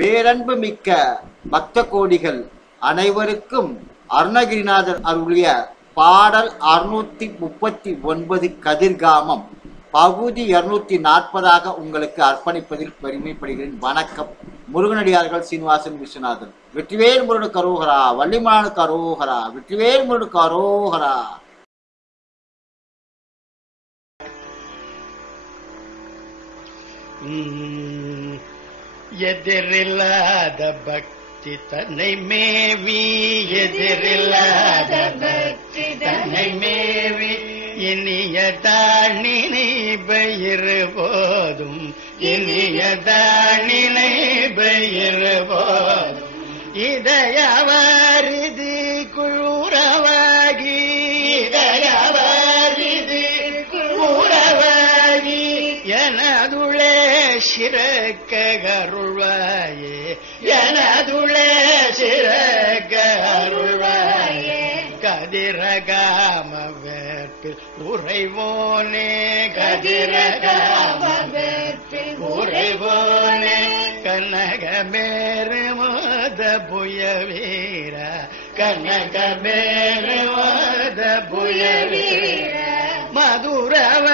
பேரன்பு மிக்க பக்த கோடிகள் அனைவருக்கும் அருணகிரிநாதர் அருளிய பாடல் அறுநூத்தி முப்பத்தி ஒன்பது கதிர்காமம். பகுதி இருநூத்தி நாற்பதாக உங்களுக்கு அர்ப்பணிப்பதில் பெருமைப்படுகிறேன். வணக்கம். முருகனடியார்கள் சீனிவாசன் விஸ்வநாதன். வெற்றிவேல் முருடு கரோகரா வள்ளிமானு கரோகரா வெற்றிவேல் முருடு கரோகரா. எதிரில்லாத பக்தி தன்னை மேவி எதிரில்லாத பக்தி தன்னை மேவி இனிய தாணினை பயிர் போதும் இனிய தாணினை பயிர் போதும். இதயவாரிதி எனதுளே எனதுளே சிறக்க கதிரகாம வேற்பில் உறைவோனே கதிரகாம வேற்பில் உறைவோனே. கனகமேறு மோத புய வீர கனகமேறு மோத புய வீர மதுரவ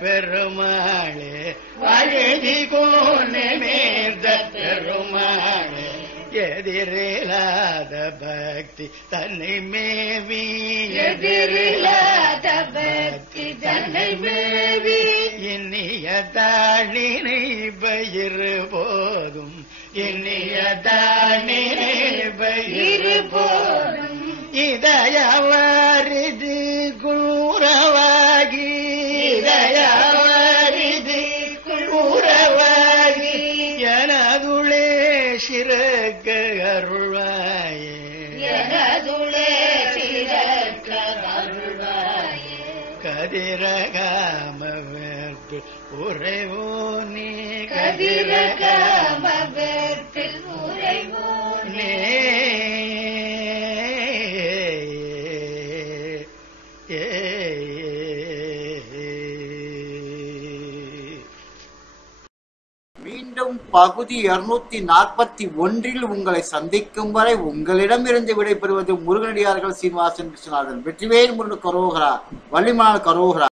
பெருமாளே வாழுதி கூர்நிமீர்ந்த பெருமாளே எதிரில்லாத பக்தி தன்னை மேவி எதிரில்லாத பக்தி தன்னை மேவி. இனிய தாழினை பயிர் போதும் இனிய தாழினை போதும் போதும். அருள்வாயே கதிரகாம வேற்பு உறைவோனே கதிரகாம வேற்பில் மீண்டும் பகுதி இருநூத்தி நாற்பத்தி ஒன்றில் உங்களை சந்திக்கும் வரை உங்களிடமிருந்து விடைபெறுவது முருகனடியார்கள் சீனிவாசன் விஸ்வநாதன். வெற்றிவேல் முருகன் கரோகரா வள்ளிமான கரோகரா.